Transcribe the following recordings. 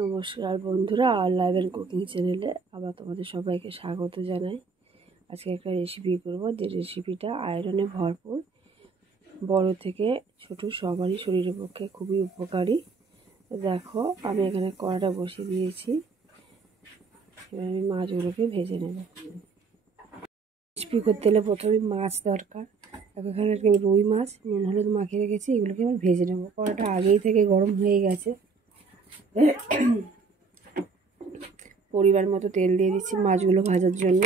নমস্কার বন্ধুরা, আর live and cooking চ্যানেলে আবার তোমাদের সবাইকে স্বাগত জানাই। আজকে একটা রেসিপি করব, যে রেসিপিটা আয়রনে ভরপুর, বড় থেকে ছোট সবারই শরীরের পক্ষে খুবই উপকারী। দেখো, আমি এখানে কড়াটা বসিয়ে দিয়েছি। এবার আমি মাছগুলোকে ভেজে নেব। রেসিপি করতে হলে প্রথমে মাছ দরকার। এখানে রুই মাছ নুন হলুদ মাখিয়ে রেখেছি, এগুলোকে আমি ভেজে নেব। কড়াটা আগেই থেকে গরম হয়ে গেছে। পরিমাণ মতো তেল দিয়ে দিচ্ছি মাছগুলো ভাজার জন্য।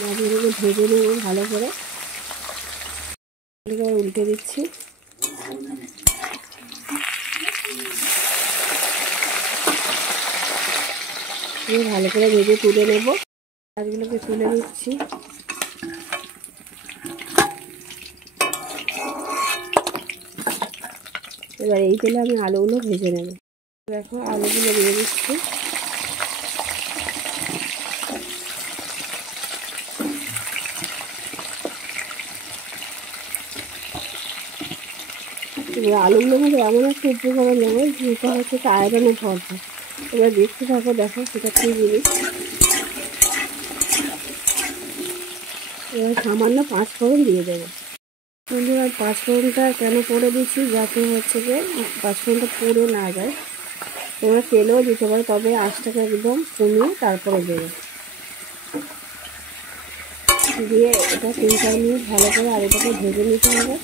মাছগুলোকে ভেজে নেব ভালো করে। এবার উল্টে দিচ্ছি। ভালো করে ভেজে তুলে নেব। মাছগুলোকে তুলে নিচ্ছি। এবার এই তেলে আমি আলুগুলো ভেজে নেব। দেখো, আলুগুলো দিয়ে দিচ্ছি। এবার আলুগুলোর মধ্যে এমন একটা উপকরণ দেবো যেটা হচ্ছে আয়রনে ভরপুর। এবার দেখতে থাকো, দেখো সেটা কী জিনিস। এবার সামান্য 5 ফোড়ন দিয়ে দেবো। বন্ধুরা, 5 ফোড়নটা কেন করে দিচ্ছি, যাতে হচ্ছে যে 5 ফোড়নটা পুড়ে না যায়। তোমরা তেলেও দিতে পারো, তবে আঁচটাকে একদম কমিয়ে তারপরে দেবে। দিয়ে এটা 3-4 মিনিট ভালো করে আলুটাকে ভেজে নিতে হবে।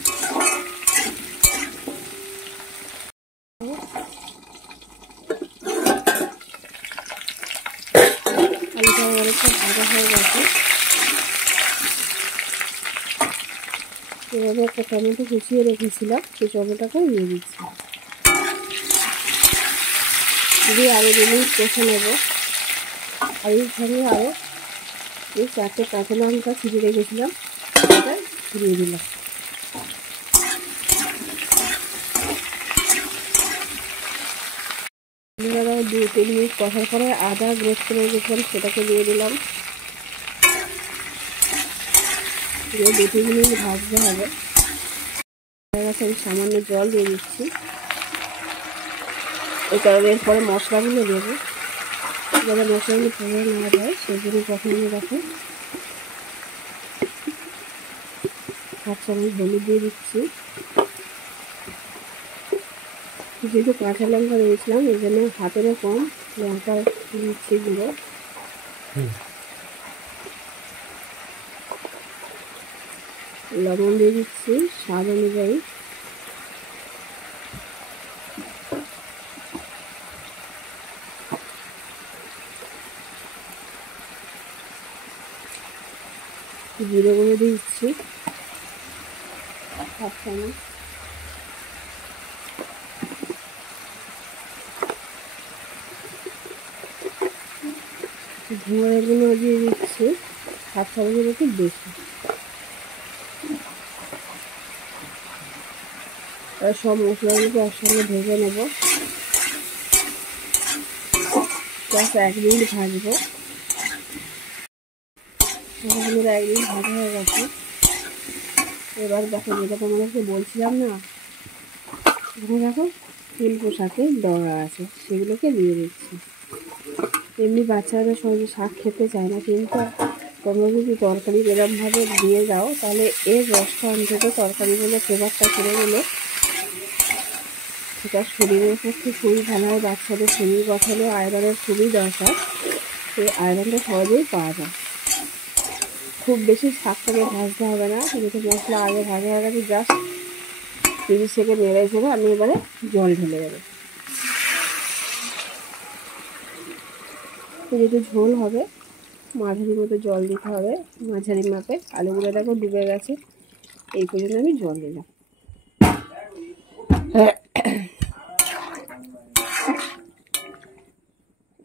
আলুটা অনেকটা ভাজা হয়ে গেছে। এভাবে একটা টমেটো কুচিয়ে রেখেছিলাম, সেই টমেটোটাকেও দিয়ে দিচ্ছি। দিয়ে আরও 2 মিনিট কষে নেব। আর এই সঙ্গে আরও এই 4টে কাঁচা লঙ্কা ছিঁড়ে রেখেছিলাম, সেটা দিয়ে দিলাম। এবার 2-3 মিনিট কষার পরে আদা গ্রেট করে রেখেছিলাম, সেটাকে দিয়ে দিলাম। দিয়ে 2-3 মিনিট ভাজতে হবে। আমি সামান্য জল দিয়ে দিচ্ছি। এই কারণে এরপরে মশলাগুলো দেবো, যাতে মশলাগুলো পুড়ে না যায়, সেই জন্য কখনো দেখো 1 চামচ হলুদ দিয়ে দিচ্ছি। যেহেতু কাঁচা লঙ্কা দিয়েছিলাম, এই জন্য হাতেরও কম লঙ্কা দিচ্ছি গুঁড়ো। লবণ দিয়ে দিচ্ছি স্বাদ অনুযায়ী। জিরে গুঁড়ো দিচ্ছি 1 চামচ। ধনের গুঁড়ো দিয়ে দিচ্ছি 1 চামচের একটু বেশি। আর সব মশলাগুলোকে একসঙ্গে ভেজে নেব। প্লাস 1 মিনিট ভাজবো। মশলাগুলো 1 মিনিট ভাজা হয়ে গেছে। এবার দেখো, যেটা তোমাদেরকে বলছিলাম না, এখানে দেখো ফুলকো শাকের ডগা আছে, সেগুলোকে দিয়ে দিচ্ছি। এমনি বাচ্চারা সহজে শাক খেতে চায় না, কিন্তু তোমরা যদি তরকারি এরমভাবে দিয়ে দাও, তাহলে এর রসটা অন্তত তরকারিগুলো ফ্লেভারটা করে গেলে সেটা শরীরের পক্ষে খুবই ভালো হয়। বাচ্চাদের শরীর গঠনে আয়রনের খুবই দরকার, সেই আয়রনটা সহজেই পাওয়া যায়। খুব বেশি শাকটাকে ভাজতে হবে না, যেহেতু মশলা আগে ভাজা হয়ে গেছে। জাস্ট 30 সেকেন্ড নেড়ে ছেড়ে আমি এবারে জল ঢেলে দেবো। যেহেতু ঝোল হবে, মাঝারি মতো জল দিতে হবে, মাঝারি মাপে। আলুগুলো দেখো ডুবে গেছে, এই পর্যন্ত আমি জল দিলাম।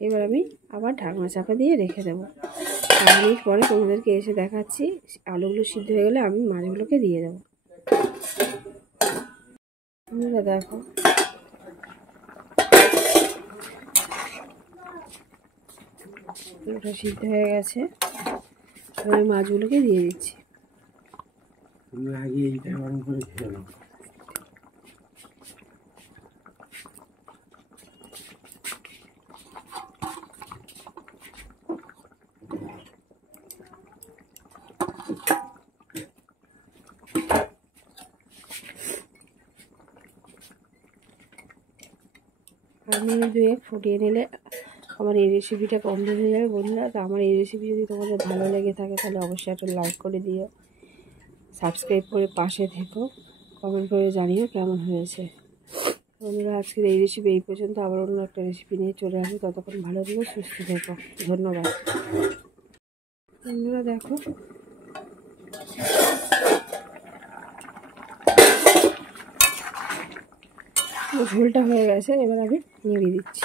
এবার আমি আবার ঢাকনা চাপা দিয়ে রেখে দেবো। 5 মিনিট পরে তোমাদেরকে এসে দেখাচ্ছি। আলুগুলো সিদ্ধ হয়ে গেলে আমি মাছগুলোকে দিয়ে দেবো। দেখো, ওটা সিদ্ধ হয়ে গেছে, এবার মাছগুলোকে দিয়ে দিচ্ছি। আগে এইটা গরম করে খেয়ে নাও। আর মিনিট 2 ফুটিয়ে নিলে আমার এই রেসিপিটা কমপ্লিট হয়ে যাবে বন্ধুরা। তো আমার এই রেসিপি যদি তোমাদের ভালো লেগে থাকে তাহলে অবশ্যই একটা লাইক করে দিও, সাবস্ক্রাইব করে পাশে থেকো, কমেন্ট করে জানিও কেমন হয়েছে। বন্ধুরা আজকের এই রেসিপি এই পর্যন্ত, আবার অন্য একটা রেসিপি নিয়ে চলে আসবো। ততক্ষণ ভালো থেকো, সুস্থ থেকো, ধন্যবাদ। বন্ধুরা দেখো ঝোলটা হয়ে গেছে, এবার আমি নিভিয়ে দিচ্ছি।